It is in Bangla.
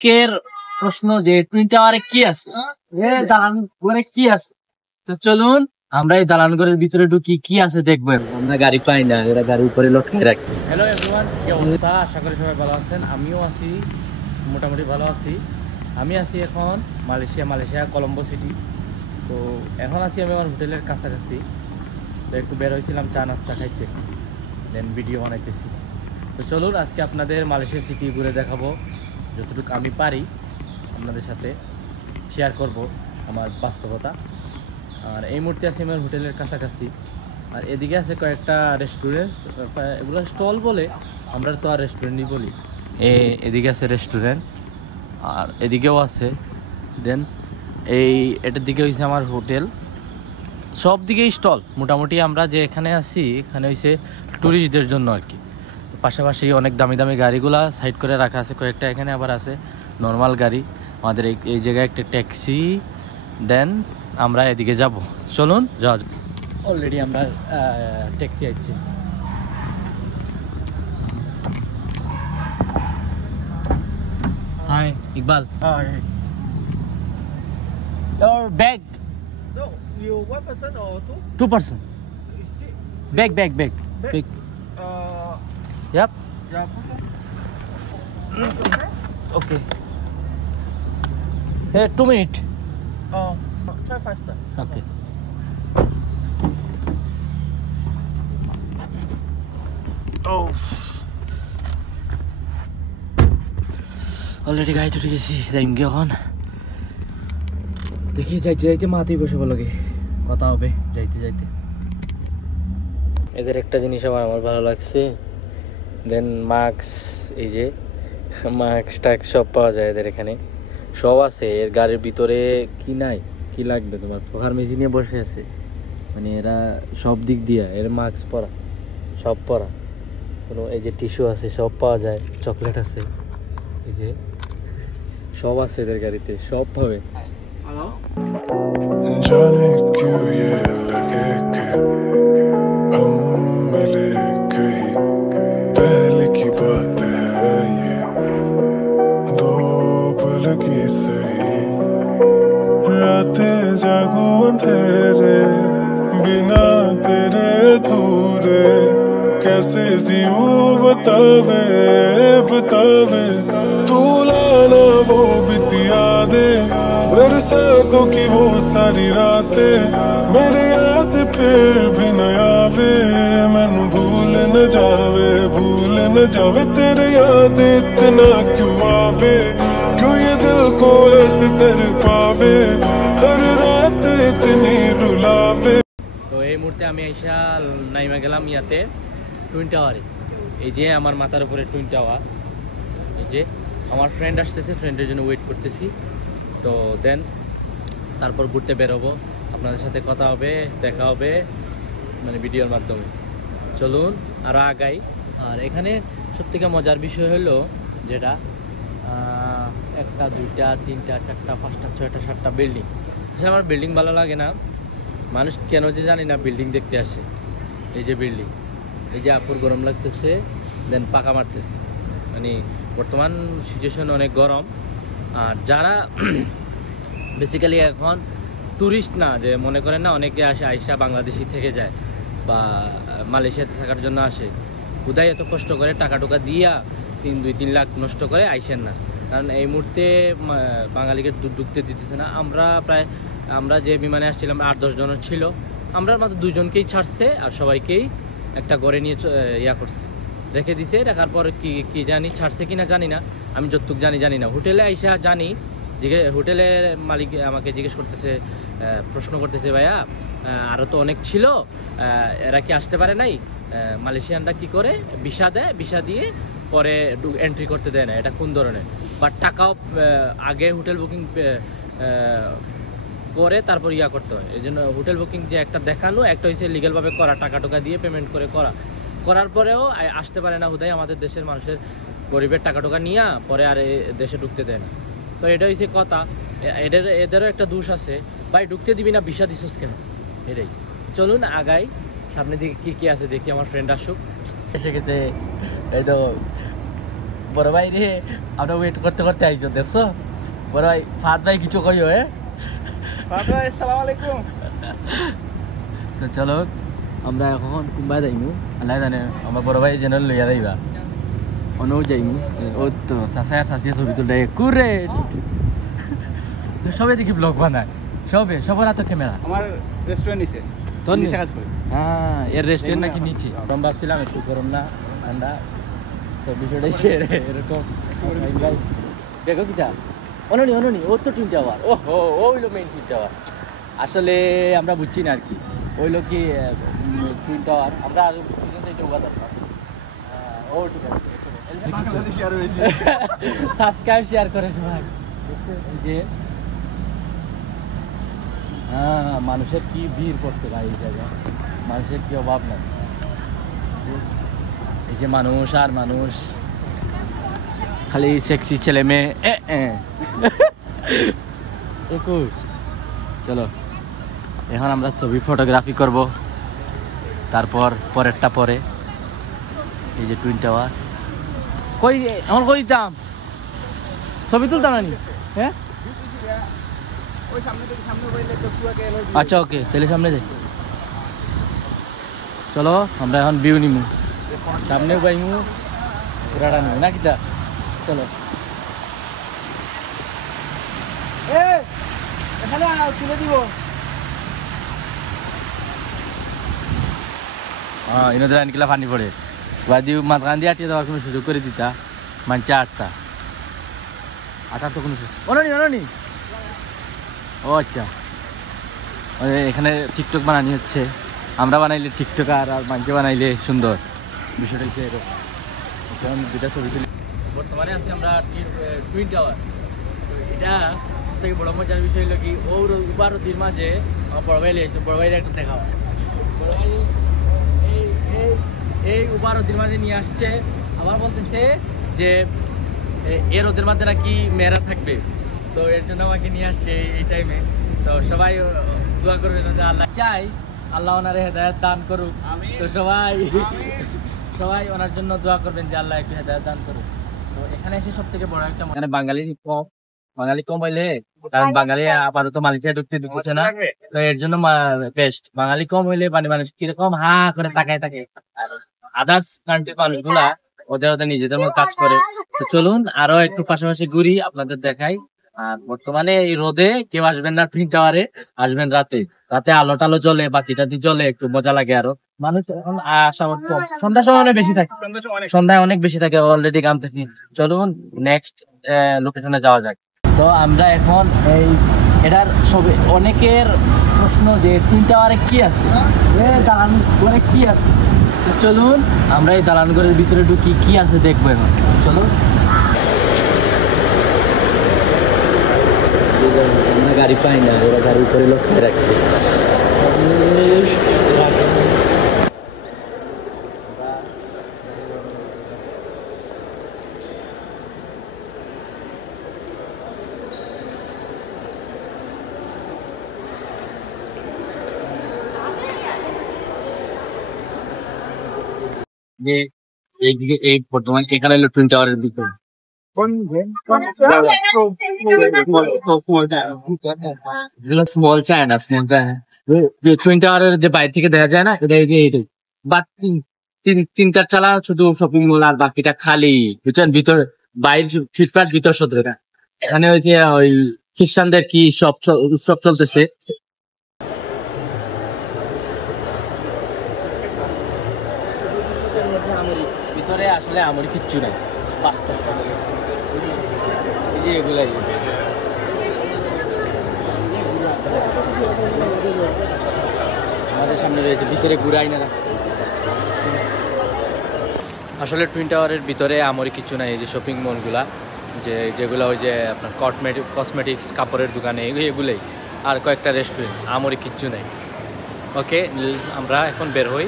আজকের প্রশ্ন যে টুইন টাওয়ারে কি আছে, দালান ঘরে কি আছে। তো চলুন আমরা এই দালান ঘরের ভিতরে ঢুকি, কি আছে দেখবো। আমরা গাড়ি পাই না, এরা গাড়ি উপরে লটকাই রাখছে। হ্যালো এভরিওয়ান, কি অবস্থা? আশা করি সবাই ভালো আছেন। আমিও আছি, মোটামুটি ভালো আছি। আমি আছি এখন মালয়েশিয়া কলম্বো সিটি। তো এখন আছি আমি আমার হোটেলের কাছাকাছি। তো একটু বের হয়েছিলাম চা নাস্তা খাইতে, দেন ভিডিও বানাইতেছি। তো চলুন আজকে আপনাদের মালয়েশিয়া সিটি ঘুরে দেখাবো, যতটুকু আমি পারি আপনাদের সাথে শেয়ার করব আমার বাস্তবতা। আর এই মুহূর্তে আছি আমার হোটেলের কাছাকাছি। আর এদিকে আছে কয়েকটা রেস্টুরেন্ট, এগুলো স্টল বলে, আমরা তো আর রেস্টুরেন্টই বলি। এদিকে আছে রেস্টুরেন্ট, আর এদিকেও আছে। দেন এটার দিকে হয়েছে আমার হোটেল। সব দিকেই স্টল মোটামুটি। আমরা যে এখানে আছি এখানে হয়েছে ট্যুরিস্টদের জন্য আর কি। পাশাপাশি অনেক দামি দামি গাড়িগুলা সাইড করে রাখা আছে কয়েকটা, এখানে আবার আছে নর্মাল গাড়ি। আমাদের এই জায়গায় একটা ট্যাক্সি। দেন আমরা এদিকে যাব, চলুন যাওয়া যাক। অলরেডি আমরা ট্যাক্সি আসছি। Hi Iqbal, your bag. No, you one person or two? 2 person. Bag. Yep. Yeah, Okay. Hey, 2 minutes. try faster. Okay. Already গাড়ি উঠে গেছি, যাইম কি এখন। দেখি যাইতে যাইতে মাথায় বসে লাগে, কথা হবে যাইতে। এদের একটা জিনিস আমার ভালো লাগছে। দেন মাস্ক, এই যে মাস্ক টাস্ক সব পাওয়া যায় এদের এখানে, সব আছে। এর গাড়ির ভিতরে কি নাই, কি লাগবে তোমার, ফার্মেসি নিয়ে বসে আছে। মানে এরা সব দিক দিয়ে এর মাস্ক পরা, সব পরা। কোনো এই যে টিস্যু আছে সব পাওয়া যায়, চকলেট আছে, এই যে সব আছে এদের গাড়িতে, সব পাবে। जाने क्यों ये लगे कि हम मिले कहीं पहले की बात है ये, दो पल की सही रातें जागूं अंधेरे बिना तेरे अधूरे, कैसे जीऊं बतावे तू लाना वो बीती यादें, बरसातों की वो सारी रातें, मेरी याद फिर भी न आवे, मैनू भूल न जावे तेरे याद इतना क्यों आवे, क्यों ये दिल को ऐसे तड़पावे, हर रात इतनी रुलावे। তো এই মুহূর্তে আমি আইসা নাইমা গেলাম ইয়াতে টুইন টাওয়ারে। এই যে আমার মাথার উপরে টুইন টাওয়ার। এই যে আমার ফ্রেন্ড আসতেছে, ফ্রেন্ডের জন্য ওয়েট করতেছি। তো দেন তারপর ঘুরতে বেরোবো, আপনাদের সাথে কথা হবে, দেখা হবে মানে ভিডিওর মাধ্যমে। চলুন আরও আগাই। আর এখানে সবথেকে মজার বিষয় হলো যেটা, 1টা 2টা 3টা 4টা 5টা 6টা 7টা বিল্ডিং। আসলে আমার বিল্ডিং ভালো লাগে না, মানুষ কেন যে জানি না বিল্ডিং দেখতে আসে। এই যে বিল্ডিং, এই যে আপুর গরম লাগতেছে, দেন পাকা মারতেছে। মানে বর্তমান সিচুয়েশন অনেক গরম। আর যারা বেসিক্যালি এখন ট্যুরিস্ট না, যে মনে করেন না অনেকে আসে আইসা বাংলাদেশি থেকে যায় বা মালয়েশিয়াতে থাকার জন্য আসে, কোথায় এত কষ্ট করে টাকা টোকা দিয়া 2-3 লাখ নষ্ট করে আইসেন না। কারণ এই মুহূর্তে বাঙালিকে ঢুকতে দিতেছে না। আমরা যে বিমানে আসছিলাম 8-10 জন ছিল, আমরা মাত্র 2 জনকেই ছাড়ছে, আর সবাইকেই একটা ঘরে নিয়ে করছে, রেখে দিছে। রাখার পর কি জানি ছাড়ছে কিনা জানি না, আমি যতটুক জানি না। হোটেলে আইসা জানি, হোটেলের মালিক আমাকে জিজ্ঞেস করতেছে, প্রশ্ন করতেছে, ভাইয়া আরও তো অনেক ছিল, এরা কি আসতে পারে নাই? মালয়েশিয়ানরা কি করে ভিসা দেয়, ভিসা দিয়ে পরে এন্ট্রি করতে দেয় না, এটা কোন ধরনের? বাট টাকাও আগে হোটেল বুকিং করে তারপর করতে হয়। এই জন্য হোটেল বুকিং যে একটা দেখানো, একটা হচ্ছে লিগ্যালভাবে করা, টাকা টোকা দিয়ে পেমেন্ট করে করার পরেও আসতে পারে না হুদাই। আমাদের দেশের মানুষের গরিবের টাকা টোকা নিয়ে পরে আর দেশে ঢুকতে দেয় না। তো এটা হচ্ছে কথা। এদেরও একটা দোষ আছে, ভাই ঢুকতে দিবি না, ভিসা দিছিস কেন? এটাই। চলুন আগাই, সামনের দিকে কি আছে দেখি। আমার ফ্রেন্ড আসুক, এসে গেছে। এই তো বড় ভাই রে আমরা ওয়েট করতে করতে আইছো দেখছো বড় ভাই ফাদ ভাই কিছু কইও Assalamualaikum. তো চলো আমরা এখন কুম্বাই যাইমু আল্লাহ জানে আমার বড় ভাই জেনারেল লইয়া যাইবা অনও যাইমু ও তো সাসার সাসিয়া ছবি তুললে কুরে সবে দেখি ব্লগ বানায় সবার হাতে ক্যামেরা আমার রেস্টুরেন্ট নিচে তোর নিচে কাজ করি। হ্যাঁ এর রেস্টুরেন্ট নাকি নিচে আমরা ভাবছিলাম একটু গরম না ঠান্ডা তো বিষয়টা হচ্ছে এরকম দেখো কিটা অননি ও তো টুইন টাওয়ার ও হো ও হইলো মেইন টুইন টাওয়ার আসলে আমরা বুঝছি না আর কি ওইলো কি টুইন টাওয়ার আমরা আর এটা উবা দরকার ও ঠিক আছে সাবস্ক্রাইব শেয়ার করে সবাই যে হ্যাঁ মানুষের কি ভিড় করছে ভাই এই জায়গায় মানুষের কি অভাব নাই এই যে মানুষ আর মানুষ খালি সেক্সি ছেলে মেয়ে চলো এখন আমরা ছবি ফটোগ্রাফি করব তারপর পরেরটা পরে এই যে টুইন টাওয়ার কই এখন কই যাম ছবি তুলতাম না নি হ্যাঁ ওই সামনে থেকে সামনে বইলে তো পুরো গেল। আচ্ছা ওকে তাহলে সামনে যাই চলো আমরা এখন ভিউ নিমু সামনে বাইমু পুরাটা নিমু না কিতা চলো এখানে তুলে দিব। হ্যাঁ ইনদের আনকিলা পানি পড়ে বাদি মাঝখান দিয়ে আটিয়ে দেওয়ার কোনো সুযোগ করে দিতা মানছে আটার তো কোনো অননি ও আচ্ছা এখানে টিকটক বানানি হচ্ছে আমরা বানাইলে টিকটক আর মানকে বানাইলে সুন্দর বিষয়টা হচ্ছে এরকম দুটা ছবি তুলি বর্তমানে আছি আমরা টুইন টাওয়ার এটা থেকে বড় মজার বিষয় হলো কি ওর উপার নদীর মাঝে আমার বড় ভাই লিয়েছে বড় ভাইরা একটা দেখা হয় বড় ভাই এই উপার নদীর মাঝে নিয়ে আসছে আবার বলতেছে যে এর ওদের মাঝে নাকি মেয়েরা থাকবে তো এর জন্য আমাকে নিয়ে আসছে এই টাইমে তো সবাই দোয়া করবে যে আল্লাহ চাই আল্লাহ ওনারে হেদায়েত দান করুক তো সবাই ওনার জন্য দোয়া করবেন যে আল্লাহ একটু হেদায়েত দান করুক তো এখানে এসে সব থেকে বড় একটা এখানে বাঙালি কম হইলে কারণ বাঙালি আপাতত মালয়েশিয়া ঢুকতে দিতেছে না তো এর জন্য বেস্ট বাঙালি কম হইলে মানে মানুষ কিরকম হা করে তাকায় থাকে আর আদার্স কান্ট্রির মানুষগুলা ওদের নিজেদের মতো কাজ করে তো চলুন আরো একটু পাশাপাশি ঘুরি আপনাদের দেখাই আর বর্তমানে এই রোদে কেউ আসবেন না টুইন টাওয়ারে আসবেন রাতে আলো টালো জ্বলে বাতি টাতি জ্বলে একটু মজা লাগে আরো মানুষ এখন আসা কম সন্ধ্যার সময় অনেক বেশি থাকে সন্ধ্যায় অনেক বেশি থাকে অলরেডি গাম থেকে চলুন নেক্সট লোকেশনে যাওয়া যাক তো আমরা এখন এই এটার ছবি অনেকের প্রশ্ন যে টুইন টাওয়ারে কি আছে দালান ঘরে কি আছে তো চলুন আমরা এই দালান ঘরের ভিতরে ঢুকি কি আছে দেখবো এখন চলুন আমরা গাড়ি পাই না ওরা গাড়ি উপরে লক্ষ্য রাখছে যে এইদিকে এই বর্তমান এখানে হলো টুইন টাওয়ারের ভিতরে স্মল চায়না টুইন টাওয়ারের যে বাইরে থেকে দেখা যায় না এটা এইটাই বা তিন চার চালা শুধু শপিং মল আর বাকিটা খালি বুঝছেন ভিতর বাইরে ফিটপাট ভিতর সদরে এখানে ওই যে ওই খ্রিস্টানদের কি উৎসব চলতেছে ভিতরে আসলে আমার কিচ্ছু নাই এই যে এগুলাই আমাদের সামনে রয়েছে ভিতরে ঘুরাই না আসলে টুইন টাওয়ারের ভিতরে আমার কিছু নাই এই যে শপিং মলগুলা যেগুলো ওই যে আপনার কসমেটিক্স কাপড়ের দোকানে এগুলোই আর কয়েকটা রেস্টুরেন্ট আমার কিচ্ছু নেই ওকে আমরা এখন বের হই